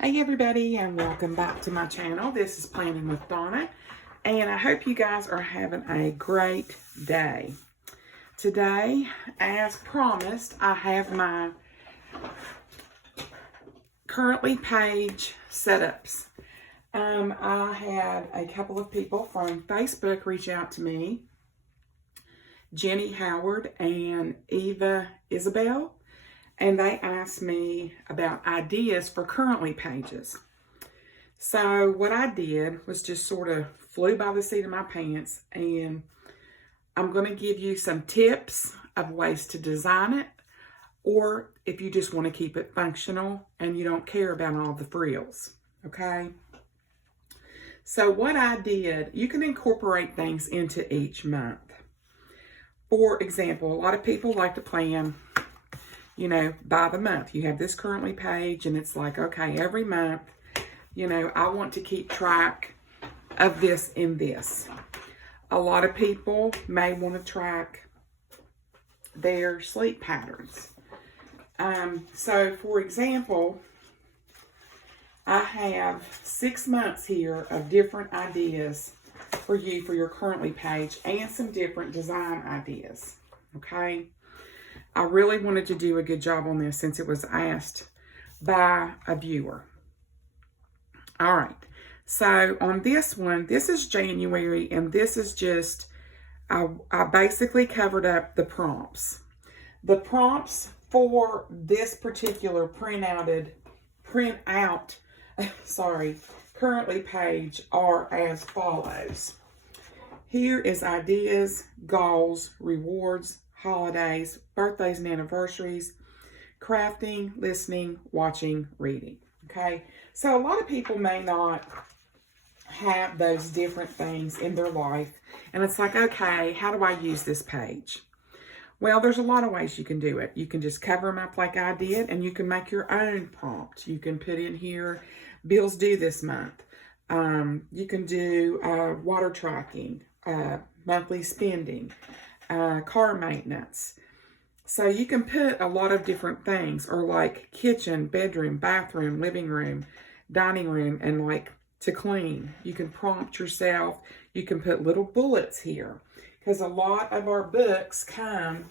Hey everybody, and welcome back to my channel. This is Planning with Donna, and I hope you guys are having a great day. Today, as promised, I have my currently page setups. I had a couple of people from Facebook reach out to me, Jenny Howard and Eva Isabel, and they asked me about ideas for currently pages. So what I did was just sort of flew by the seat of my pants, and I'm going to give you some tips of ways to design it, or if you just want to keep it functional and you don't care about all the frills, okay? So what I did, you can incorporate things into each month. For example, a lot of people like to plan, by the month. You have this currently page, and it's like, okay, every month, I want to keep track of this and this. A lot of people may want to track their sleep patterns. So, for example, I have 6 months here of different ideas for you for your currently page and some different design ideas, okay? I really wanted to do a good job on this since it was asked by a viewer. All right, so on this one, this is January, and this is just, I basically covered up the prompts. The prompts for this particular currently page are as follows. Here is ideas, goals, rewards, holidays, birthdays and anniversaries, crafting, listening, watching, reading. Okay, so a lot of people may not have those different things in their life, and it's like, okay, how do I use this page? Well, there's a lot of ways you can do it. You can just cover them up like I did, and you can make your own prompt. You can put in here, bills due this month. You can do water tracking, monthly spending, car maintenance. So you can put a lot of different things, or like kitchen, bedroom, bathroom, living room, dining room, and like to clean. You can prompt yourself. You can put little bullets here, because a lot of our books come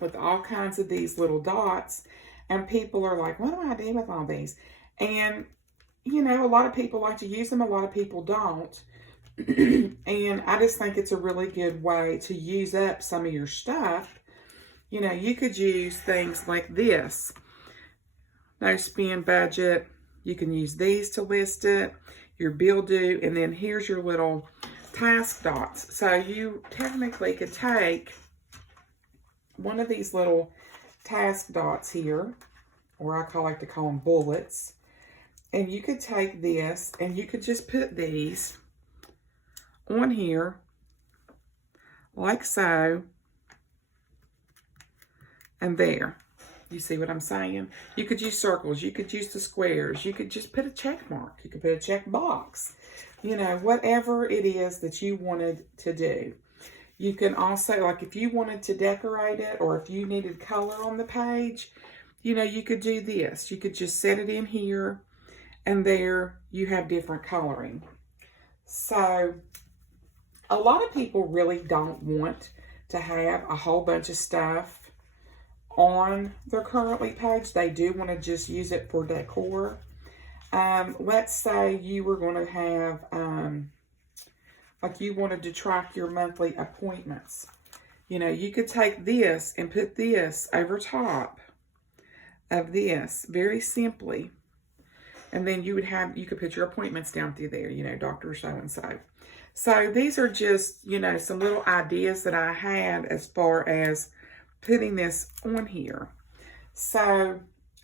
with all kinds of these little dots, and people are like, what do I do with all these? And a lot of people like to use them, a lot of people don't. And I just think it's a really good way to use up some of your stuff. You could use things like this. No spend budget. You can use these to list it, your bill due, and then here's your little task dots. So you technically could take one of these little task dots here, or I like to call them bullets, and you could take this and you could just put these on here like so, and there. You see what I'm saying? You could use circles, you could use the squares, you could just put a check mark, you could put a check box, whatever it is that you wanted to do. You can also, like if you wanted to decorate it, or if you needed color on the page, you could do this. You could just set it in here, and there you have different coloring. So a lot of people really don't want to have a whole bunch of stuff on their currently page. They do want to just use it for decor. Let's say you were going to have, like you wanted to track your monthly appointments. You could take this and put this over top of this very simply. And then you could put your appointments down through there, Dr. So-and-so. So these are just, some little ideas that I had as far as putting this on here. So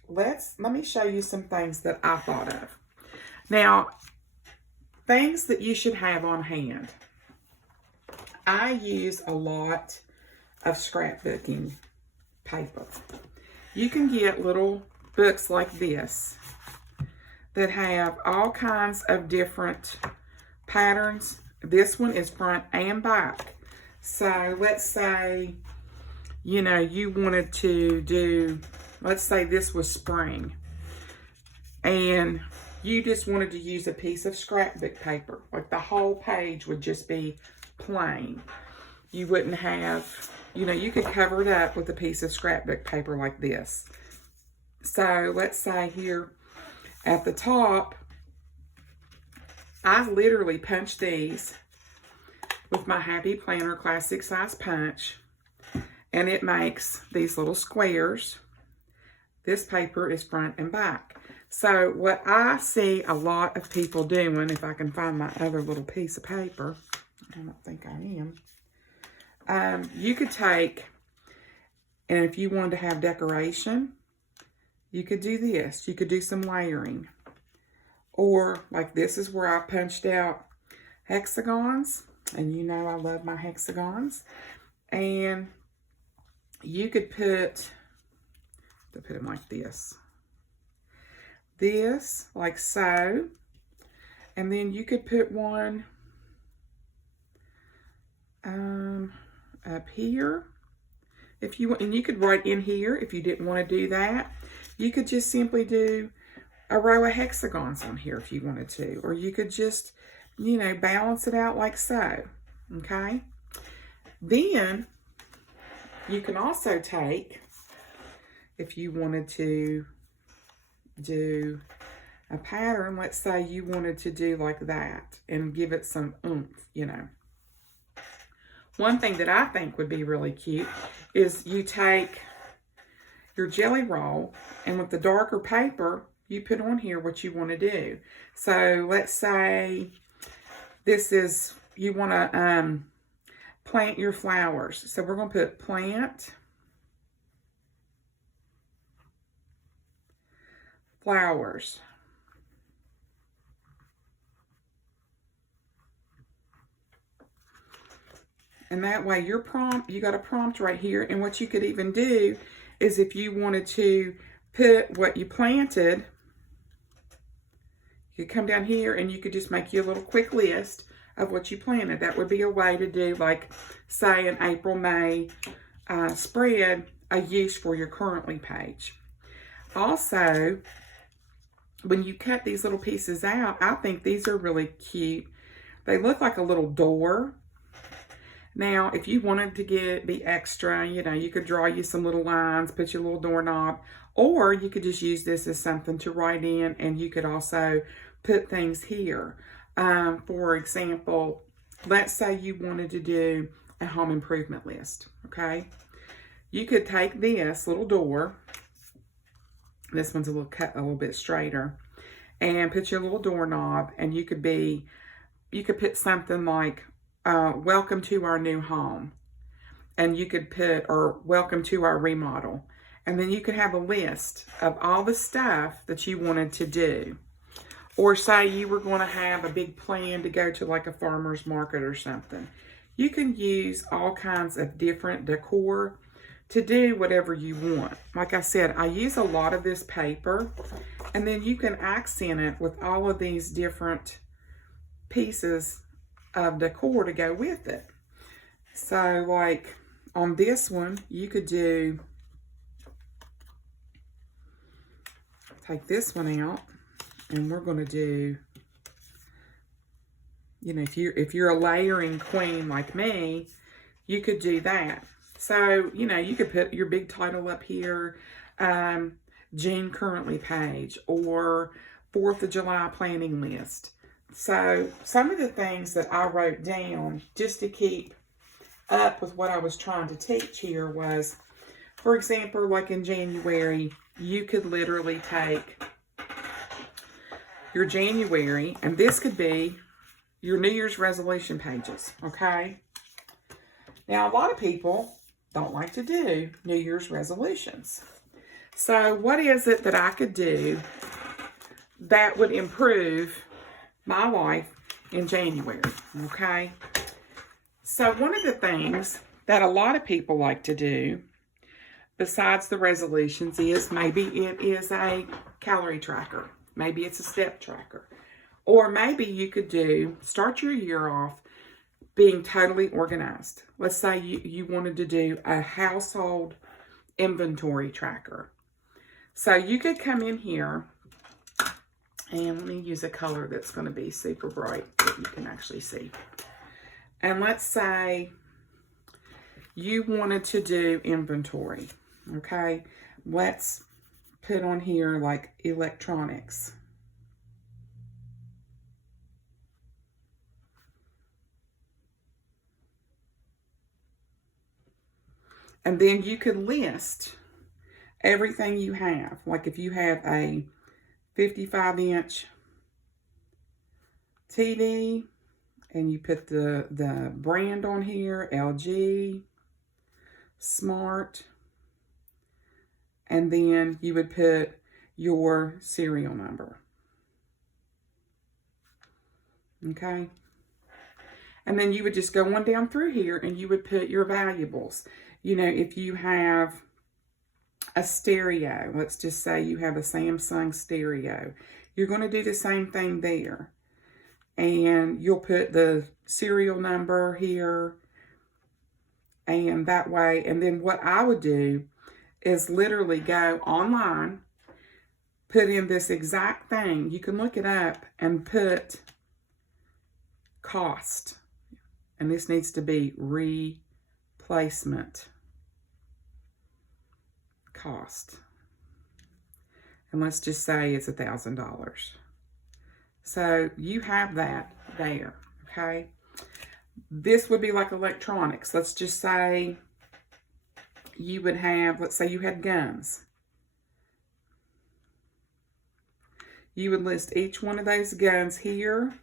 let me show you some things that I thought of. Now, things that you should have on hand. I use a lot of scrapbooking paper. You can get little books like this that have all kinds of different patterns. This one is front and back. So let's say, you wanted to do, let's say this was spring. and you just wanted to use a piece of scrapbook paper, like the whole page would just be plain. You wouldn't have, you know, you could cover it up with a piece of scrapbook paper like this. So let's say here at the top, I literally punched these with my Happy Planner Classic Size Punch, and it makes these little squares. This paper is front and back. So what I see a lot of people doing, if I can find my other little piece of paper, I don't think I am, you could take, and if you wanted to have decoration, you could do this. You could do some layering. Or like this is where I punched out hexagons, and you know I love my hexagons. And you could put them like this. This, like so. And then you could put one up here. If you want, and you could write in here if you didn't want to do that. You could just simply do a row of hexagons on here if you wanted to. Or you could just, you know, balance it out like so. Okay? Then, you can also take, if you wanted to do a pattern, let's say you wanted to do like that and give it some oomph, you know. One thing that I think would be really cute is you take your jelly roll, and with the darker paper, you put on here what you want to do. So let's say this is, you want to plant your flowers. So we're going to put plant flowers. And that way your prompt, you got a prompt right here. And what you could even do is if you wanted to put what you planted, you could come down here and you could just make you a little quick list of what you planted. That would be a way to do, like, say, an April, May spread, a use for your currently page. Also, when you cut these little pieces out, I think these are really cute. They look like a little door. Now, if you wanted to be extra, you know, you could draw you some little lines, put your little doorknob, or you could just use this as something to write in, and you could also put things here. For example, let's say you wanted to do a home improvement list, okay? You could take this little door, this one's cut a little bit straighter, and put your little doorknob, and you could put something like, welcome to our new home. And you could put, or welcome to our remodel. And then you could have a list of all the stuff that you wanted to do. Or say you were going to have a big plan to go to like a farmer's market or something. You can use all kinds of different decor to do whatever you want. Like I said, I use a lot of this paper, and then you can accent it with all of these different pieces of decor to go with it. So like on this one, you could do, take this one out, and we're going to do, you know, if you're a layering queen like me, you could do that. So, you know, you could put your big title up here, June currently page, or 4th of July planning list. So some of the things that I wrote down just to keep up with what I was trying to teach here was, for example, like in January, you could literally take your January, and this could be your New Year's resolution pages, okay? Now, a lot of people don't like to do New Year's resolutions. So what is it that I could do that would improve my life in January, okay? So one of the things that a lot of people like to do, besides the resolutions, is maybe it is a calorie tracker. Maybe it's a step tracker. Or maybe you could start your year off being totally organized. Let's say you wanted to do a household inventory tracker. So you could come in here And let me use a color that's going to be super bright that you can actually see. And let's say you wanted to do inventory, okay? Let's put on here like electronics. And then you could list everything you have. Like if you have a 55-inch TV and you put the brand on here, LG, Smart, and then you would put your serial number. Okay? And then you would just go on down through here and you would put your valuables. You know, if you have a stereo, let's just say you have a Samsung stereo, you're going to do the same thing there. And you'll put the serial number here, and that way. And then what I would do is literally go online, put in this exact thing. You can look it up and put cost. And this needs to be replacement cost. And let's just say it's $1,000. So you have that there, okay? This would be like electronics. Let's just say you would have, let's say you had guns. You would list each one of those guns here,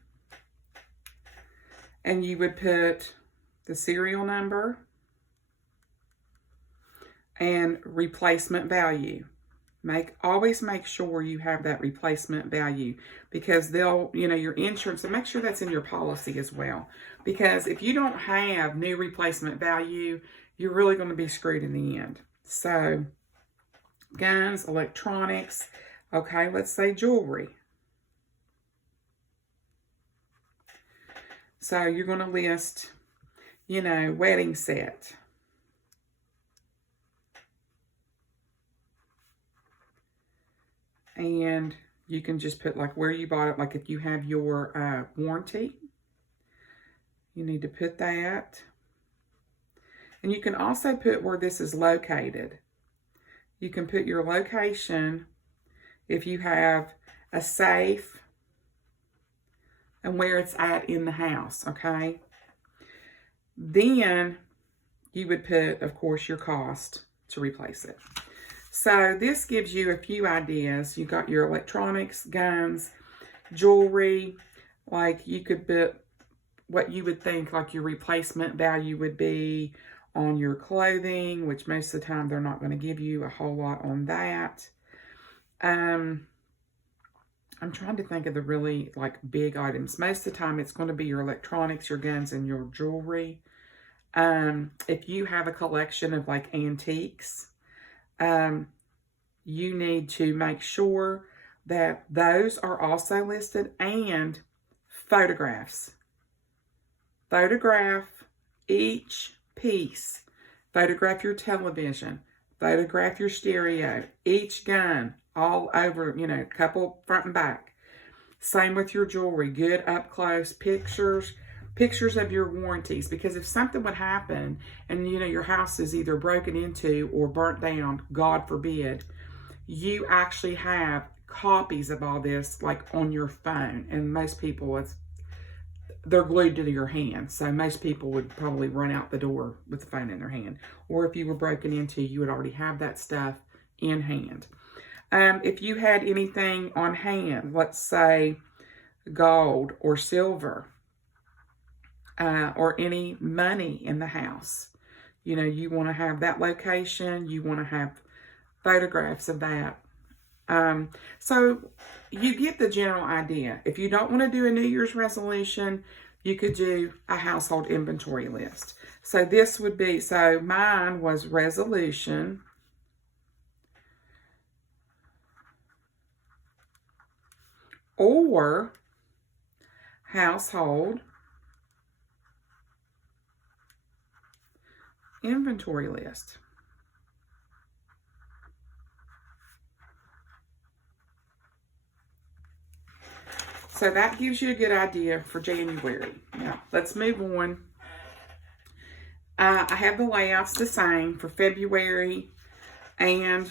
and you would put the serial number and replacement value. Always make sure you have that replacement value, because they'll, you know, your insurance, and make sure that's in your policy as well. Because if you don't have new replacement value, you're really going to be screwed in the end. So, guns, electronics, okay, let's say jewelry. So you're going to list, you know, wedding set. And you can just put like where you bought it. Like if you have your warranty, you need to put that. And you can also put where this is located. You can put your location if you have a safe and where it's at in the house, okay? Then you would put, of course, your cost to replace it. So this gives you a few ideas. You got your electronics, guns, jewelry. Like you could put what you would think like your replacement value would be on your clothing, which most of the time they're not going to give you a whole lot on that. I'm trying to think of the really like big items. Most of the time it's going to be your electronics, your guns, and your jewelry. If you have a collection of like antiques, you need to make sure that those are also listed, and photographs. Photograph each piece. Photograph your television. Photograph your stereo. Each gun all over, you know, couple front and back. Same with your jewelry. Good up close pictures. Pictures of your warranties, because if something would happen and, you know, your house is either broken into or burnt down, God forbid, you actually have copies of all this like on your phone. And most people, they're glued to your hand. So most people would probably run out the door with the phone in their hand. Or if you were broken into, you would already have that stuff in hand. If you had anything on hand, let's say gold or silver, or any money in the house, you know, you want to have that location. You want to have photographs of that. So you get the general idea. If you don't want to do a New Year's resolution, you could do a household inventory list. So this would be, so mine was resolution or household inventory list. So that gives you a good idea for January. Now, let's move on. I have the layouts the same for February and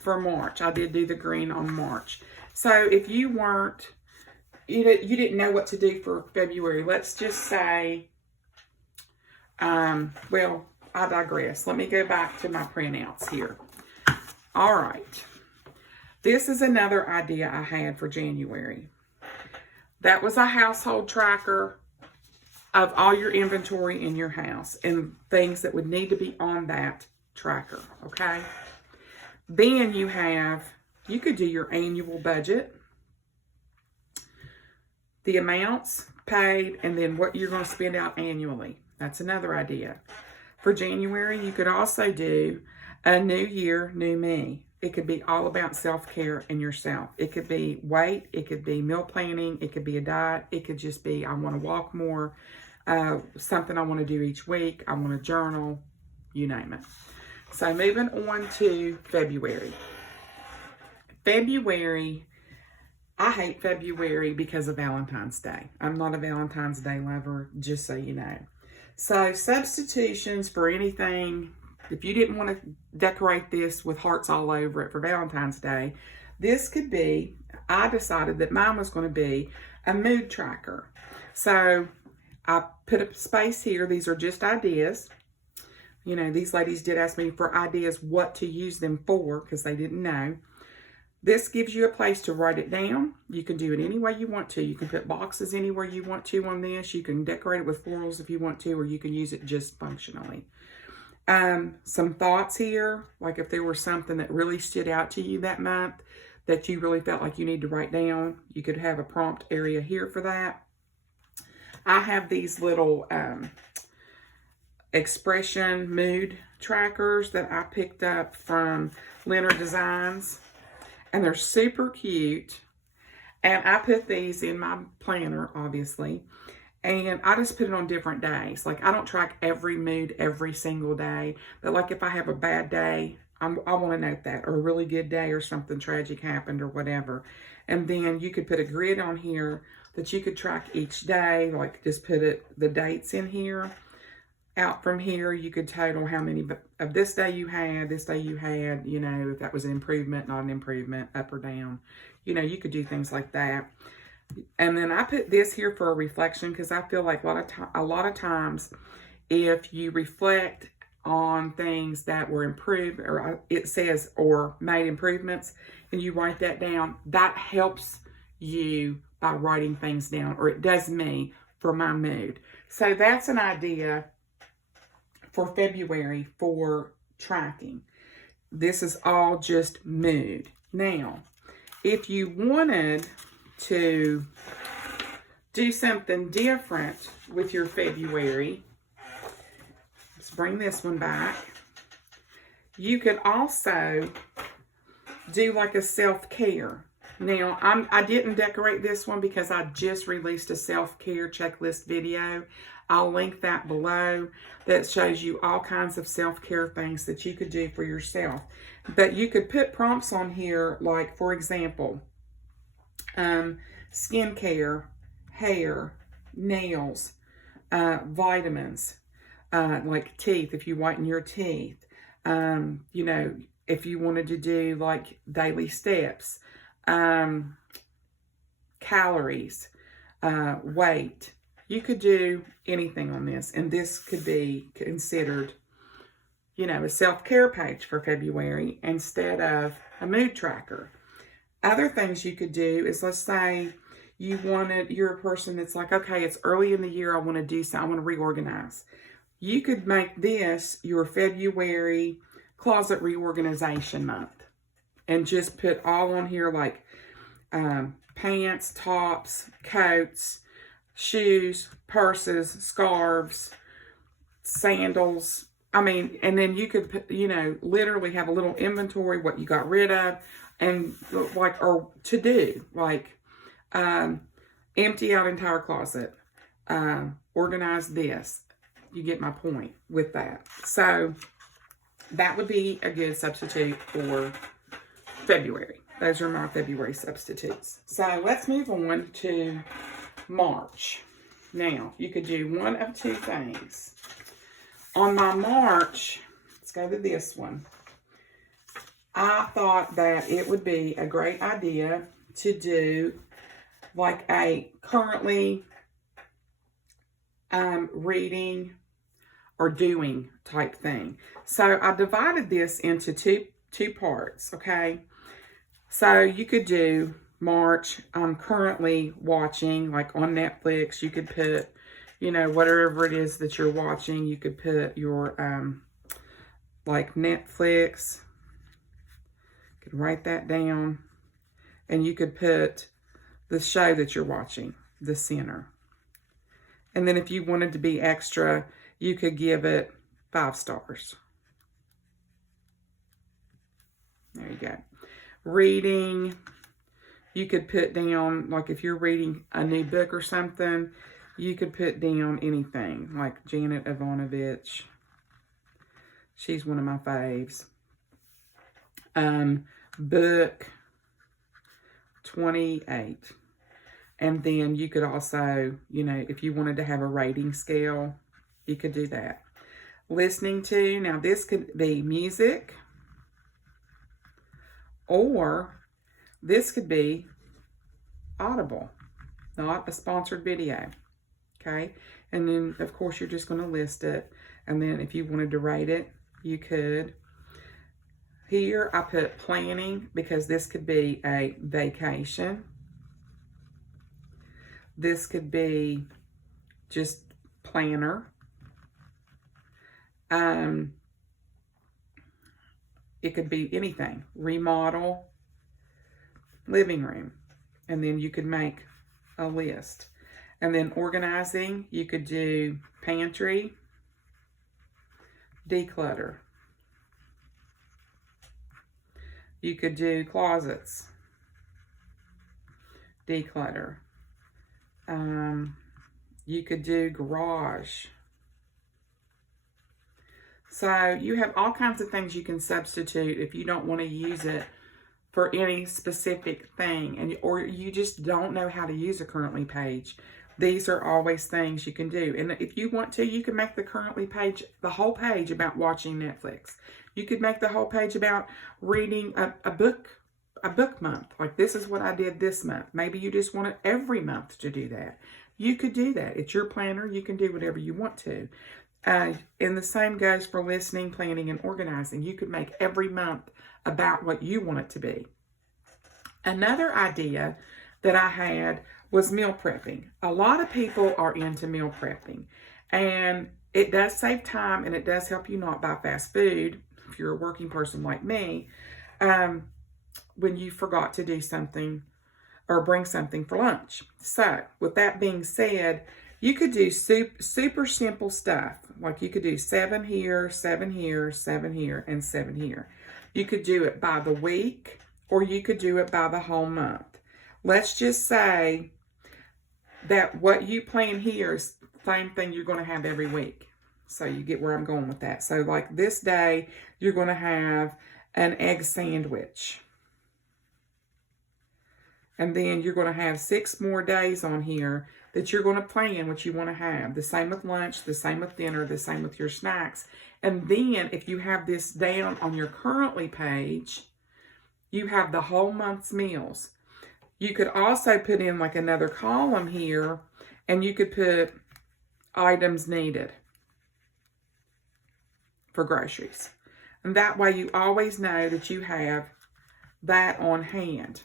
for March. I did do the green on March. So if you weren't, you didn't know what to do for February, let's just say, well, I digress. Let me go back to my printouts here. All right. This is another idea I had for January. That was a household tracker of all your inventory in your house and things that would need to be on that tracker, okay? Then you could do your annual budget, the amounts paid, and then what you're going to spend out annually. That's another idea. For January, you could also do a new year, new me. It could be all about self-care and yourself. It could be weight. It could be meal planning. It could be a diet. It could just be, I want to walk more, something I want to do each week. I want to journal, you name it. So moving on to February. February, I hate February because of Valentine's Day. I'm not a Valentine's Day lover, just so you know. So substitutions for anything, if you didn't want to decorate this with hearts all over it for Valentine's Day, this could be, I decided that mine was going to be a mood tracker. So I put a space here. These are just ideas. You know, these ladies did ask me for ideas what to use them for because they didn't know. This gives you a place to write it down. You can do it any way you want to. You can put boxes anywhere you want to on this. You can decorate it with florals if you want to, or you can use it just functionally. Some thoughts here, like if there was something that really stood out to you that month that you really felt like you need to write down, you could have a prompt area here for that. I have these little expression mood trackers that I picked up from Leonard Designs, and they're super cute. And I put these in my planner, obviously, and I just put it on different days. Like, I don't track every mood every single day, but like if I have a bad day, I want to note that, or a really good day, or something tragic happened, or whatever. And then you could put a grid on here that you could track each day, like just put the dates in here. Out from here, you could total how many of this day you had, you know, if that was an improvement, not an improvement, up or down. You know, you could do things like that. And then I put this here for a reflection because I feel like a lot of times if you reflect on things that were improved, or it says, or made improvements, and you write that down, that helps you by writing things down, or it does me for my mood. So that's an idea for February for tracking. This is all just mood. Now, if you wanted to do something different with your February, let's bring this one back. You could also do like a self-care. Now, I didn't decorate this one because I just released a self-care checklist video. I'll link that below. That shows you all kinds of self-care things that you could do for yourself. But you could put prompts on here, like, for example, skincare, hair, nails, vitamins, like teeth, if you whiten your teeth. You know, if you wanted to do like daily steps, calories, weight. You could do anything on this, and this could be considered, you know, a self-care page for February instead of a mood tracker. Other things you could do is, let's say you're a person that's like, okay, it's early in the year, I want to do something, I want to reorganize. You could make this your February closet reorganization month and just put all on here, like pants, tops, coats, shoes, purses, scarves, sandals. I mean, and then you could, you know, literally have a little inventory, what you got rid of, and like, or to do, like, empty out entire closet, organize this. You get my point with that. So that would be a good substitute for February. Those are my February substitutes. So let's move on to March. Now, you could do one of two things. On my March, let's go to this one. I thought that it would be a great idea to do like a currently reading or doing type thing. So I divided this into two parts, okay? So you could do March, I'm currently watching, like on Netflix. You could put, you know, whatever it is that you're watching. You could put your, like Netflix. You could write that down. And you could put the show that you're watching, the center. And then if you wanted to be extra, you could give it 5 stars. There you go. Reading, you could put down, like if you're reading a new book or something, you could put down anything, like Janet Ivanovich. She's one of my faves. Book 28. And then you could also, you know, if you wanted to have a rating scale, you could do that. Listening to, now this could be music, or this could be Audible, not a sponsored video, okay? And then, of course, you're just going to list it. And then if you wanted to rate it, you could. Here, I put planning because this could be a vacation. This could be just planner. It could be anything. Remodel, living room. And then you could make a list. And then organizing, you could do pantry, declutter. You could do closets, declutter. You could do garage. So you have all kinds of things you can substitute if you don't want to use it for any specific thing, and or you just don't know how to use a currently page. These are always things you can do. And if you want to, you can make the currently page, the whole page about watching Netflix. You could make the whole page about reading a book month. Like, this is what I did this month. Maybe you just want it every month to do that. You could do that. It's your planner. You can do whatever you want to. And the same goes for listening, planning, and organizing. You could make every month about what you want it to be. Another idea that I had was meal prepping. A lot of people are into meal prepping, and it does save time, and it does help you not buy fast food if you're a working person like me, when you forgot to do something or bring something for lunch. So with that being said, you could do super simple stuff. Like you could do 7 here, 7 here, 7 here, and 7 here. You could do it by the week, or you could do it by the whole month. Let's just say that what you plan here is the same thing you're going to have every week. So you get where I'm going with that. So like this day, you're going to have an egg sandwich. And then you're going to have 6 more days on here that you're going to plan what you want to have. The same with lunch, the same with dinner, the same with your snacks. And then if you have this down on your currently page, you have the whole month's meals. You could also put in like another column here, and you could put items needed for groceries. And that way you always know that you have that on hand.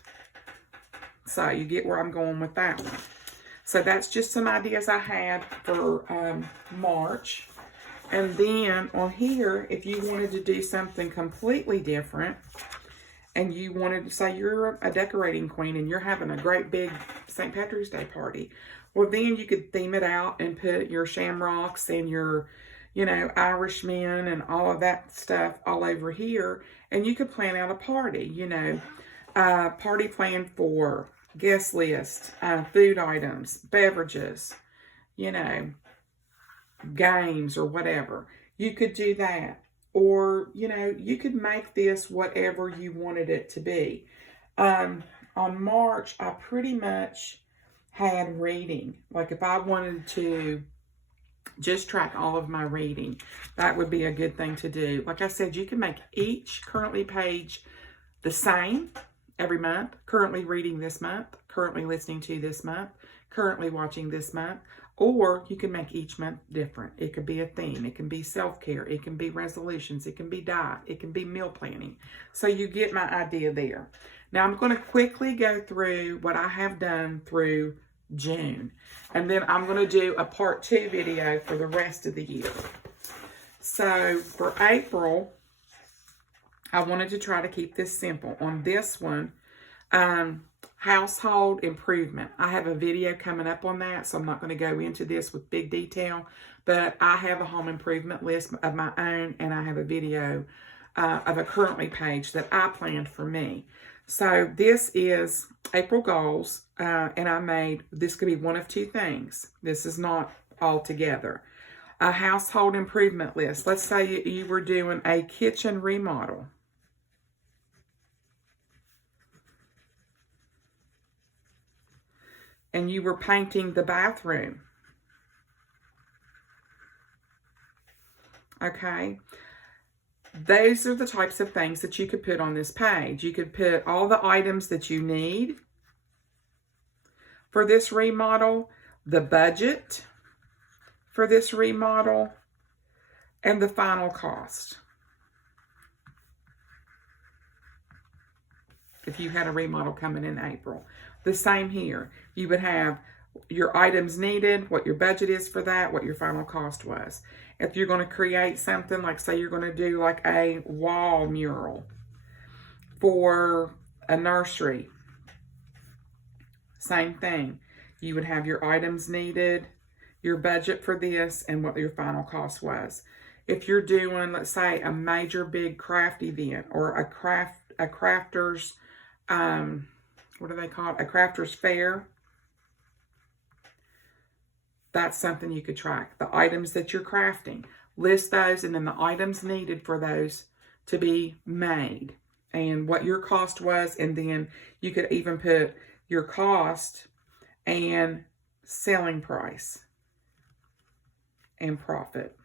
So you get where I'm going with that one. So that's just some ideas I had for March. And then on here, if you wanted to do something completely different, and you wanted to say you're a decorating queen and you're having a great big St. Patrick's Day party, well, then you could theme it out and put your shamrocks and your, you know, Irishmen and all of that stuff all over here. And you could plan out a party, you know, party plan for guest list, food items, beverages, you know, games or whatever. You could do that. Or, you know, you could make this whatever you wanted it to be. On March, I pretty much had reading. Like if I wanted to just track all of my reading, that would be a good thing to do. Like I said, you can make each currently page the same every month. Currently reading this month, currently listening to this month, currently watching this month, or you can make each month different. It could be a theme, it can be self-care, it can be resolutions, it can be diet, it can be meal planning. So you get my idea there. Now I'm going to quickly go through what I have done through June, and then I'm going to do a part 2 video for the rest of the year. So for April, I wanted to try to keep this simple. On this one, household improvement. I have a video coming up on that, so I'm not going to go into this with big detail, but I have a home improvement list of my own, and I have a video of a currently page that I planned for me. So this is April goals, and I made, this could be one of two things. This is not all together. A household improvement list. Let's say you were doing a kitchen remodel. And you were painting the bathroom. Okay. Those are the types of things that you could put on this page. You could put all the items that you need for this remodel, the budget for this remodel, and the final cost. If you had a remodel coming in April. The same here. You would have your items needed, what your budget is for that, what your final cost was. If you're going to create something, like say you're going to do like a wall mural for a nursery, same thing. You would have your items needed, your budget for this, and what your final cost was. If you're doing, let's say, a major big craft event, or a crafters, what do they call it? A crafters fair. That's something you could track. The items that you're crafting. List those, and then the items needed for those to be made. And what your cost was, and then you could even put your cost and selling price and profit.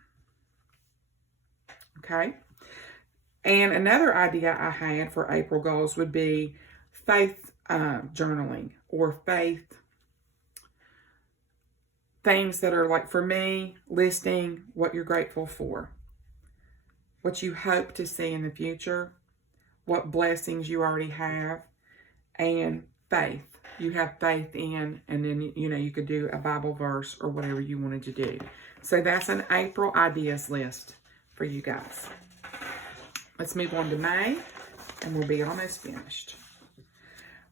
Okay? And another idea I had for April goals would be faith journaling, or faith things that are, like, for me, listing what you're grateful for, what you hope to see in the future, what blessings you already have, and faith. You have faith in, and then, you know, you could do a Bible verse or whatever you wanted to do. So that's an April ideas list for you guys. Let's move on to May, and we'll be almost finished.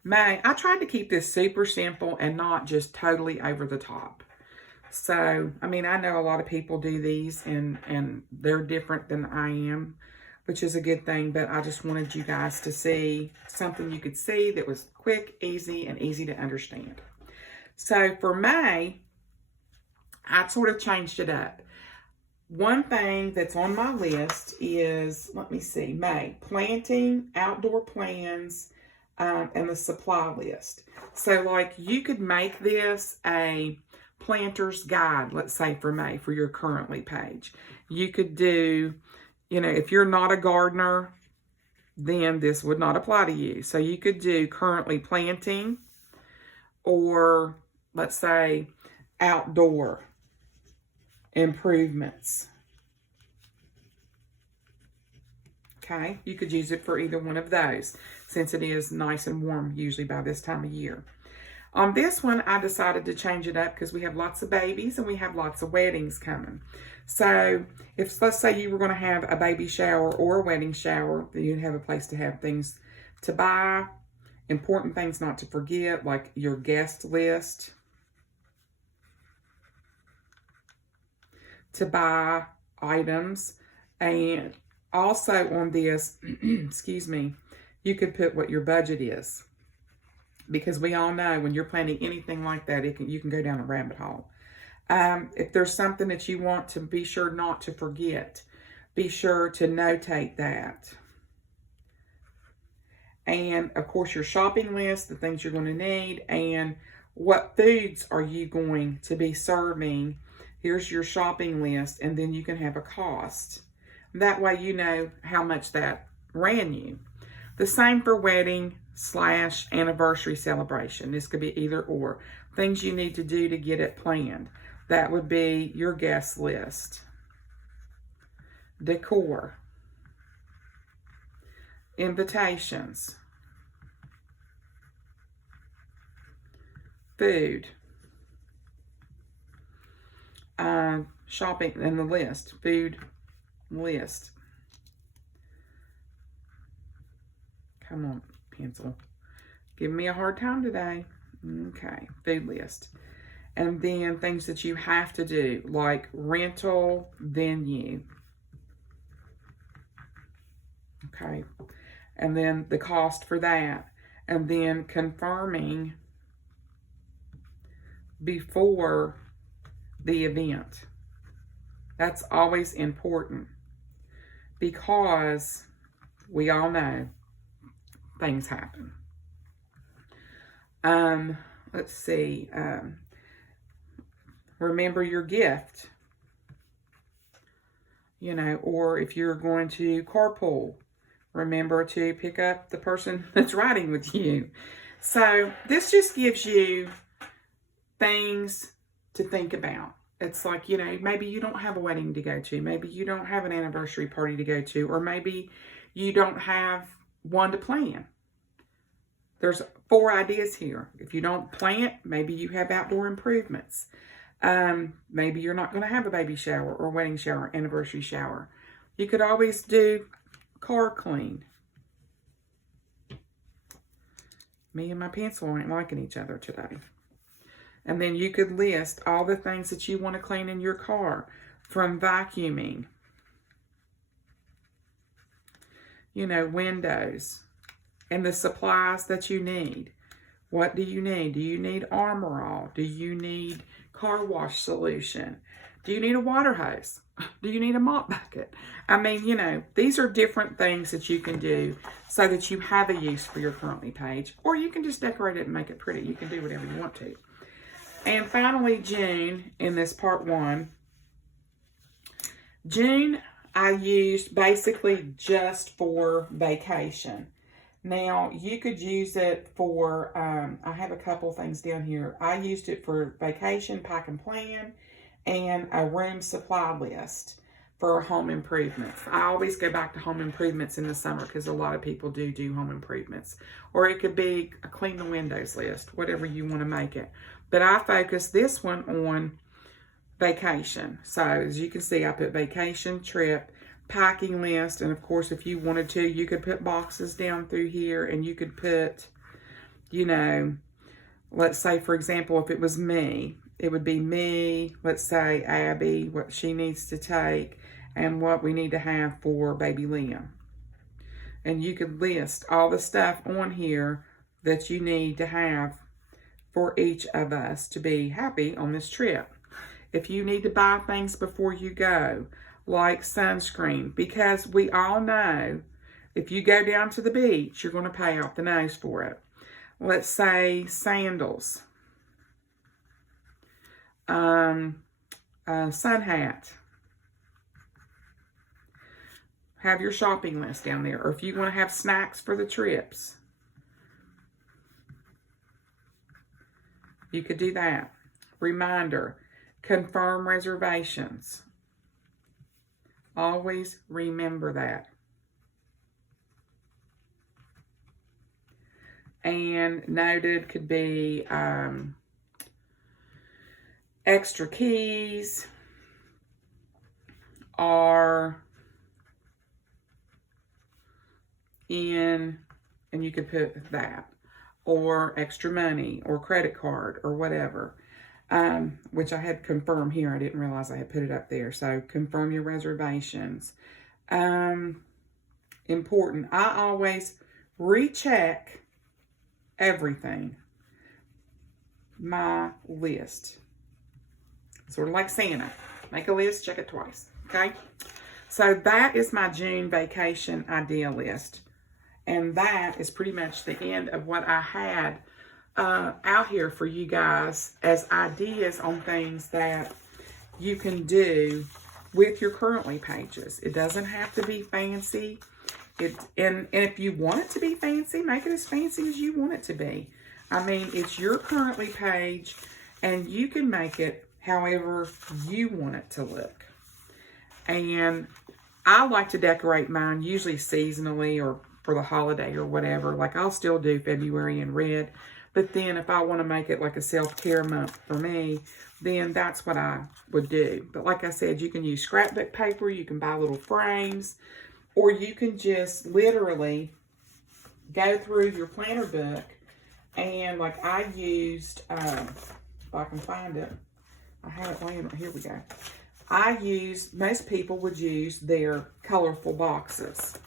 May, I tried to keep this super simple and not just totally over the top. So, I mean, I know a lot of people do these, and they're different than I am, which is a good thing, but I just wanted you guys to see something you could see that was quick, easy, and easy to understand. So for May, I sort of changed it up. One thing that's on my list is, let me see, May, planting, outdoor plans, and the supply list. So, like, you could make this a planter's guide, let's say, for May, for your currently page. You could do, you know, if you're not a gardener, then this would not apply to you. So you could do currently planting, or let's say outdoor improvements. Okay, you could use it for either one of those, since it is nice and warm usually by this time of year. On this one, I decided to change it up because we have lots of babies and we have lots of weddings coming. So if, let's say, you were going to have a baby shower or a wedding shower, then you'd have a place to have things to buy, important things not to forget, like your guest list, to buy items. And also on this, excuse me, you could put what your budget is. Because we all know when you're planning anything like that, you can go down a rabbit hole. If there's something that you want to be sure not to forget, be sure to notate that. And of course your shopping list, the things you're going to need, and what foods are you going to be serving. Here's your shopping list, and then you can have a cost. That way you know how much that ran you. The same for wedding / anniversary celebration. This could be either or. Things you need to do to get it planned. That would be your guest list. Decor. Invitations. Food. Shopping and the list. Food list. Come on, pencil. Give me a hard time today. Okay, food list. And then things that you have to do, like rental venue. Okay, and then the cost for that. And then confirming before the event. That's always important because we all know things happen. Let's see. Remember your gift. You know, or if you're going to carpool, remember to pick up the person that's riding with you. So this just gives you things to think about. It's like, you know, maybe you don't have a wedding to go to. Maybe you don't have an anniversary party to go to. Or maybe you don't have one to plan. There's 4 ideas here. If you don't plant, maybe you have outdoor improvements. Maybe you're not going to have a baby shower or wedding shower, anniversary shower. You could always do car clean. Me and my pencil ain't liking each other today. And then you could list all the things that you want to clean in your car, from vacuuming, you know, windows, and the supplies that you need. What do you need? Do you need Armor All? Do you need car wash solution? Do you need a water hose? Do you need a mop bucket? I mean, you know, these are different things that you can do so that you have a use for your currently page, or you can just decorate it and make it pretty. You can do whatever you want to. And finally, June, in this part 1. June, I used basically just for vacation. Now, you could use it for, I have a couple things down here. I used it for vacation, pack and plan, and a room supply list for home improvements. I always go back to home improvements in the summer because a lot of people do home improvements. Or it could be a clean the windows list, whatever you want to make it. But I focus this one on vacation. So as you can see, I put vacation, trip, packing list, and of course if you wanted to, you could put boxes down through here, and you could put, you know, let's say for example, if it was me, it would be me, let's say Abby, what she needs to take, and what we need to have for baby Liam. And you could list all the stuff on here that you need to have for each of us to be happy on this trip. If you need to buy things before you go, like sunscreen, because we all know if you go down to the beach, you're going to pay out the nose for it. Let's say sandals, sun hat. Have your shopping list down there. Or if you want to have snacks for the trips, you could do that. Reminder, confirm reservations. Always remember that. And noted could be extra keys, or in, and you could put that, or extra money, or credit card, or whatever. Which I had confirmed here. I didn't realize I had put it up there. So confirm your reservations. Important. I always recheck everything. My list. Sort of like Santa. Make a list, check it twice. Okay? So that is my June vacation idea list. And that is pretty much the end of what I had out here for you guys as ideas on things that you can do with your currently pages. It doesn't have to be fancy. And if you want it to be fancy, make it as fancy as you want it to be. I mean, it's your currently page, and you can make it however you want it to look. And I like to decorate mine usually seasonally or for the holiday or whatever. Like, I'll still do February in red. But then if I want to make it like a self-care month for me, then that's what I would do. But like I said, you can use scrapbook paper. You can buy little frames. Or you can just literally go through your planner book. And like I used, if I can find it. I have it laying right here. We go. Most people would use their colorful boxes.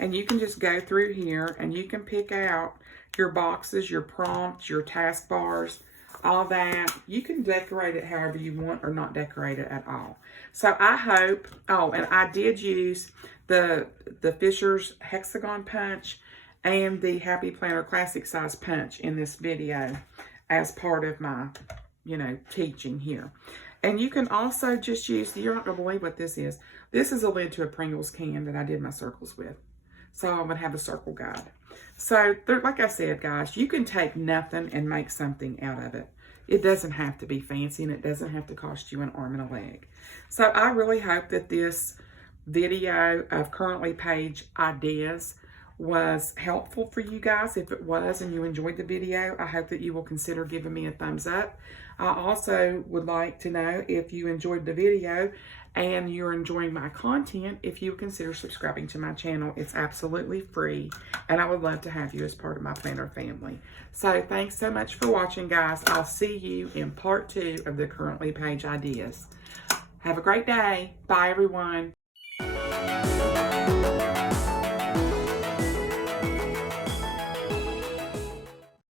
And you can just go through here and you can pick out your boxes, your prompts, your taskbars, all that. You can decorate it however you want or not decorate it at all. So I hope, and I did use the Fisher's Hexagon Punch and the Happy Planner Classic Size Punch in this video as part of my, teaching here. And you can also just use, you're not going to believe what this is. This is a lid to a Pringles can that I did my circles with. So I'm going to have a circle guide. So, like I said, guys, you can take nothing and make something out of it. It doesn't have to be fancy, and it doesn't have to cost you an arm and a leg. So I really hope that this video of currently page ideas was helpful for you guys. If it was and you enjoyed the video, I hope that you will consider giving me a thumbs up. I also would like to know if you enjoyed the video and you're enjoying my content, if you would consider subscribing to my channel. It's absolutely free, and I would love to have you as part of my planner family. So thanks so much for watching, guys. I'll see you in part 2 of the currently page ideas. Have a great day. Bye, everyone.